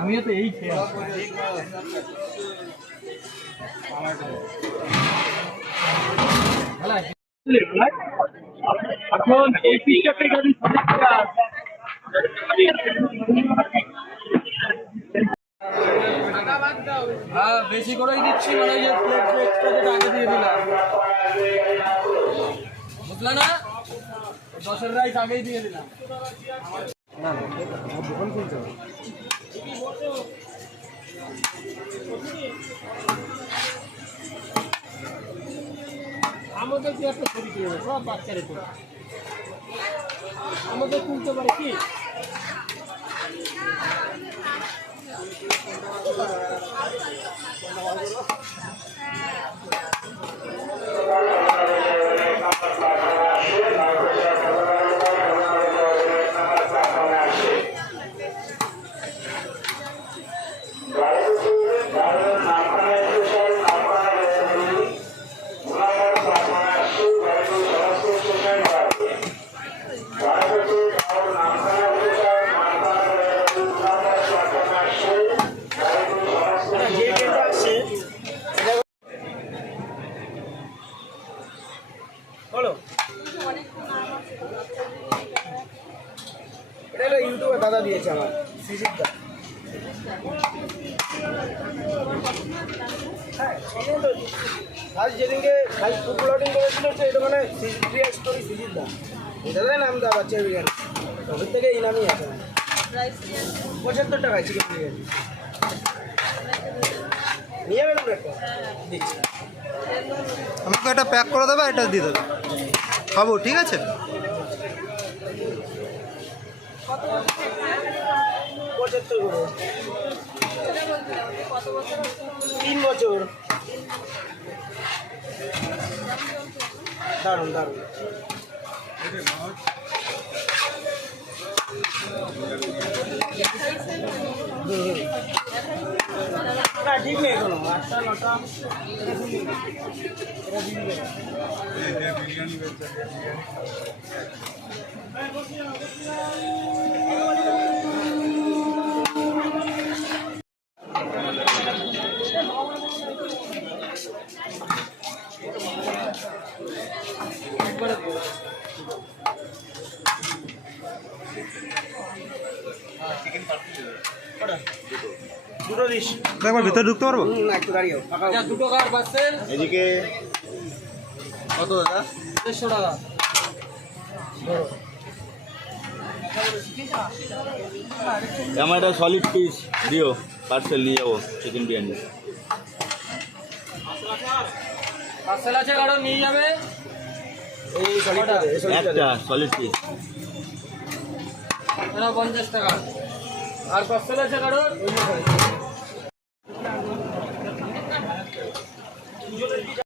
আমিও তো এই খেয়ে এখন এই পিকআপে যদি হ্যাঁ বেশি করেই দিচ্ছি মানে যে প্লেট প্লেটটা যেটা আগে দিয়ে দিলাম বুঝলে না 10-এর রাইস আগেই দিয়ে দিলাম না না দোকান খুলছে আমাদের কি একটা ছবি তুলে সব বাচ্চারে তো আমাদের তুলতে পারে কি বলো এটা ইউটিউবে দাদা দিয়েছে আমার সিজিদা হ্যাঁ আজ যেদিনকে খাই ফুড ব্লগিং করেছিল এটা মানে সিজিদ স্টোরি সিজিদা এটা নাম দেওয়া বাচ্চা বিরিয়ানি তবে থেকে এই নামই আছে 75 টাকায় চিকেন বিরিয়ানি নিয়ে গেলাম একটা দিচ্ছি আমাকে এটা প্যাক করে দেবে এটা দিয়ে দেবে খাবো ঠিক আছে 75 করে 3 বছর দারুণ দারুণ না ঠিক নেই কোনো 8টা 9টা দুটো দিস একবার ভিতরে ঢুকতে পারবো না একটু দাঁড়িয়ে দুটো কার পাচ্ছেন এদিকে কত দাদা 150 টাকা আমার একটা সলিড পিস দিও পার্সেল নিয়ে যাবো চিকেন বিরিয়ানি পার্সেল আছে কারণ নিয়ে যাবে এই সলিডটা একটা সলিড পিস এটা 50 টাকা আর পার্সেল আছে কারণ